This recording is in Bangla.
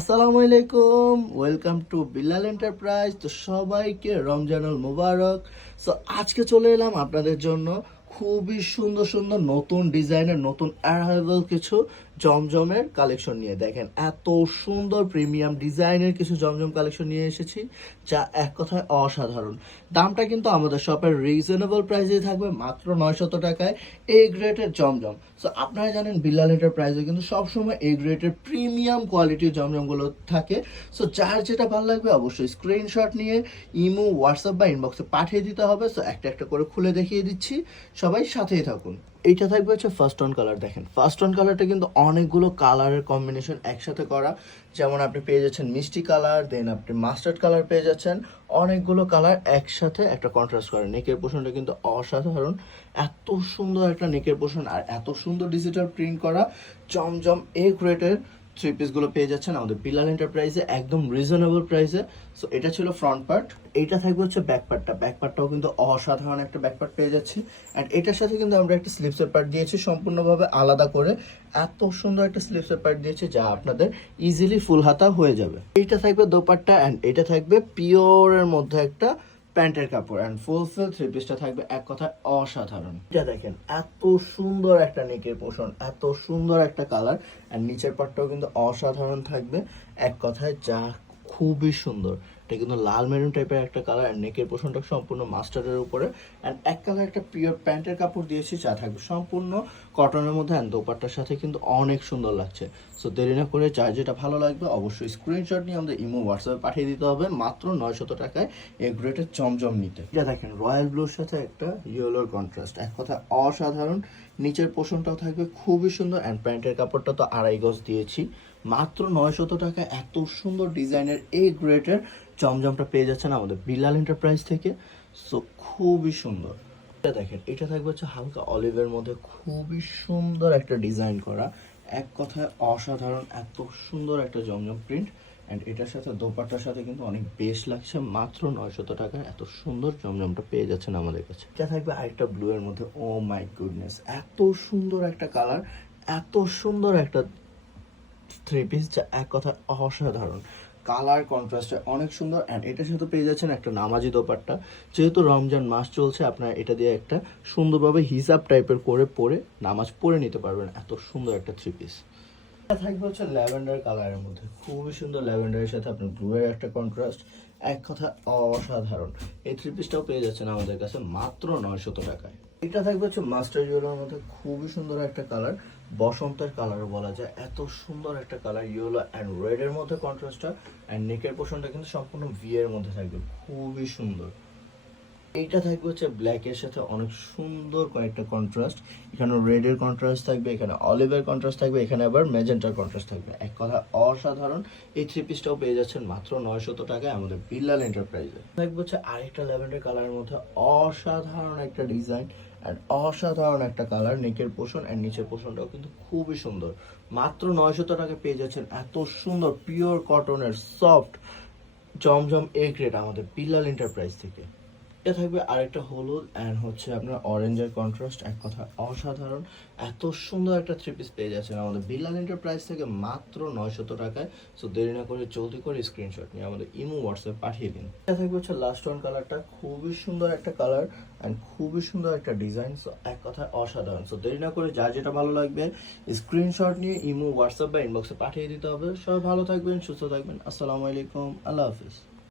আসসালামু আলাইকুম ওয়েলকাম টু বিল্লাল এন্টারপ্রাইজ তো সবাইকে রমজানুল মুবারক। সো আজকে চলে এলাম আপনাদের জন্য খুবই সুন্দর সুন্দর নতুন ডিজাইনের নতুন অ্যারাইভাল কিছু জমজমের কালেকশন নিয়ে। দেখেন, এত সুন্দর প্রিমিয়াম ডিজাইনের কিছু জমজম কালেকশন নিয়ে এসেছি, যা এক কথায় অসাধারণ। দামটা কিন্তু আমাদের শপের রিজনেবল প্রাইসে থাকবে, মাত্র নয়শত টাকায় এ গ্রেডের জমজম। সো আপনারা জানেন বিল্লাল এন্টারপ্রাইজে কিন্তু সবসময় এ গ্রেডের প্রিমিয়াম কোয়ালিটির জমজমগুলো থাকে। সো যার যেটা ভালো লাগবে অবশ্যই স্ক্রিনশট নিয়ে ইমো হোয়াটসঅ্যাপ বা ইনবক্সে পাঠিয়ে দিতে হবে। সো একটা একটা করে খুলে দেখিয়ে দিচ্ছি। সবাই সাথেই থাকুন। এইটা থাকবে হচ্ছে ফার্স্ট অন কালার দেখেন। ফার্স্ট অন কালারটা কিন্তু অনেকগুলো কালারের কম্বিনেশন একসাথে করা। যেমন আপনি পেয়ে যাচ্ছেন মিষ্টি কালার দেন আপনি মাস্টার্ড কালার পেয়ে যাচ্ছেন। অনেকগুলো কালার একসাথে একটা কন্ট্রাস্ট করে। নেকের পোষণটা কিন্তু অসাধারণ। এত সুন্দর একটা নেকের পোষণ আর এত সুন্দর ডিজিটাল প্রিন্ট করা। জমজম এ গ্রেটের থ্রি পিসগুলো পেয়ে যাচ্ছেন আমাদের বিল্লাল এন্টারপ্রাইজে একদম রিজনেবল প্রাইসে সো এটা ছিল ফ্রন্ট পার্ট এইটা থাকবে হচ্ছে ব্যাক পার্টটা ব্যাক পার্টটাও কিন্তু অসাধারণ একটা ব্যাক পার্ট পেয়ে যাচ্ছি। অ্যান্ড এটার সাথে কিন্তু আমরা একটা স্লিপসের পার্ট দিয়েছি সম্পূর্ণভাবে আলাদা করে। এত সুন্দর একটা স্লিপসের পার্ট দিয়েছি যা আপনাদের ইজিলি ফুল হাতা হয়ে যাবে। এইটা থাকবে দোপাট্টা অ্যান্ড এটা থাকবে পিওরের মধ্যে একটা প্যান্টের কাপড় অ্যান্ড ফুল ফিল থ্রি পিসটা থাকবে এক কথায় অসাধারণ। এটা দেখেন, এত সুন্দর একটা নেকের পোষণ, এত সুন্দর একটা কালার অ্যান্ড নিচের পাটটাও কিন্তু অসাধারণ থাকবে, এক কথায় যা খুবই সুন্দর। এটা কিন্তু লাল মেরুন টাইপের একটা কালার অ্যান্ড নেকের পোষণটা সম্পূর্ণ মাস্টারের উপরে। অ্যান্ড এক কালার একটা পিওর প্যান্টের কাপড় দিয়েছি, যা থাকবে সম্পূর্ণ কটনের মধ্যে অ্যান্ড দোপারটার সাথে কিন্তু অনেক সুন্দর লাগছে। সো দেরি না করে যার যেটা ভালো লাগবে, অবশ্যই স্ক্রিনশট নিয়ে আমাদের ইমো হোয়াটসঅ্যাপে পাঠিয়ে দিতে হবে। মাত্র নয়শত টাকায় এই চমচম নিতে। এটা দেখেন রয়্যাল ব্লুর সাথে একটা ইয়েলোর কন্ট্রাস্ট এক কথা অসাধারণ। নিচের পোষণটাও থাকবে খুবই সুন্দর অ্যান্ড প্যান্টের কাপড়টা তো আড়াই গজ দিয়েছি। মাত্র নয়শত টাকা, এত সুন্দর ডিজাইনের এই গ্রেটের চমচমটা পেয়ে যাচ্ছেন আমাদের বিলাল এন্টারপ্রাইজ থেকে। সো খুবই সুন্দর। এটা দেখেন, এটা থাকবে হচ্ছে হালকা অলিভের মধ্যে। খুবই সুন্দর একটা ডিজাইন করা। এক কথায় অসাধারণ, এত সুন্দর একটা জমজম প্রিন্ট অ্যান্ড এটার সাথে, দোপাট্টার সাথে কিন্তু অনেক বেশ লাগছে। মাত্র নয়শত টাকায় এত সুন্দর জমজমটা পেয়ে যাচ্ছেন আমাদের কাছে। এটা থাকবে আরেকটা ব্লু এর মধ্যে। ও মাই গুডনেস এত সুন্দর একটা কালার এত সুন্দর একটা থ্রি পিস যা এক কথা অসাধারণ। কালার কন্ট্রাস্টে অনেক সুন্দর অ্যান্ড এটার সাথে পেয়ে যাচ্ছেন একটা নামাজি দোপাট্টা, যেহেতু রমজান মাস চলছে, আপনার এটা দিয়ে একটা সুন্দরভাবে হিসাব টাইপের করে পরে নামাজ পড়ে নিতে পারবেন। এত সুন্দর একটা থ্রি পিস থাকবে হচ্ছে ল্যাভেন্ডার কালারের মধ্যে। খুবই সুন্দর ল্যাভেন্ডারের সাথে আপনার ব্লুয়ের একটা কন্ট্রাস্ট এক কথা অসাধারণ। এই থ্রি পিসটাও পেয়ে যাচ্ছেন আমাদের কাছে মাত্র নয়শত টাকায়। এটা থাকবে হচ্ছে মাস্টার ইয়েলোর মধ্যে খুবই সুন্দর একটা কালার, বসন্তের কালার বলা যায়। এত সুন্দর একটা কালার, ইয়েলো অ্যান্ড রেড এর মধ্যে কন্ট্রাস্টটা অ্যান্ড নেকের পোর্শনটা কিন্তু সম্পূর্ণ ভি এর মধ্যে থাকবে। খুবই সুন্দর। এইটা থাকবে হচ্ছে ব্ল্যাক এর সাথে অনেক সুন্দর কয়েকটা কন্ট্রাস্ট এখানে রেড এর কন্ট্রাস্ট থাকবে, এখানে অলিভের কন্ট্রাস্ট থাকবে, এখানে আবার ম্যাজেন্টার কন্ট্রাস্ট থাকবে। এক কথা অসাধারণ। এই থ্রি পিসটাও পেয়ে যাচ্ছেন মাত্র নয়শত টাকায় আমাদের বিল্লাল এন্টারপ্রাইজে থাকবে হচ্ছে আরেকটা ল্যাভেন্ডার কালারের মধ্যে অসাধারণ একটা ডিজাইন অ্যান্ড অসাধারণ একটা কালার নেকের পোষণ অ্যান্ড নিচের পোষণটাও কিন্তু খুবই সুন্দর। মাত্র নয়শত টাকা পেয়ে যাচ্ছেন এত সুন্দর পিওর কটনের সফট জমজম এ গ্রেড আমাদের বিল্লাল এন্টারপ্রাইজ থেকে। এটা থাকবে আরেকটা হলুদ অ্যান্ড হচ্ছে আপনার অরেঞ্জের কন্ট্রাস্ট এক কথা, অসাধারণ। এত সুন্দর একটা থ্রি পিস পেয়ে যাচ্ছেন আমাদের বিল্লাল এন্টারপ্রাইজ থেকে মাত্র নয়শত টাকায়। সো দেরি না করে জলদি করে স্ক্রিনশট নিয়ে আমাদের ইমো হোয়াটসঅ্যাপ পাঠিয়ে দিন। এটা থাকবে হচ্ছে লাস্ট ওয়ান কালারটা খুবই সুন্দর একটা কালার অ্যান্ড খুবই সুন্দর একটা ডিজাইন সো এক কথায় অসাধারণ। সো দেরি না করে যার যেটা ভালো লাগবে স্ক্রিনশট নিয়ে ইমো হোয়াটসঅ্যাপ বা ইনবক্সে পাঠিয়ে দিতে হবে। সবাই ভালো থাকবেন, সুস্থ থাকবেন। আসসালামু আলাইকুম। আল্লাহ হাফিজ।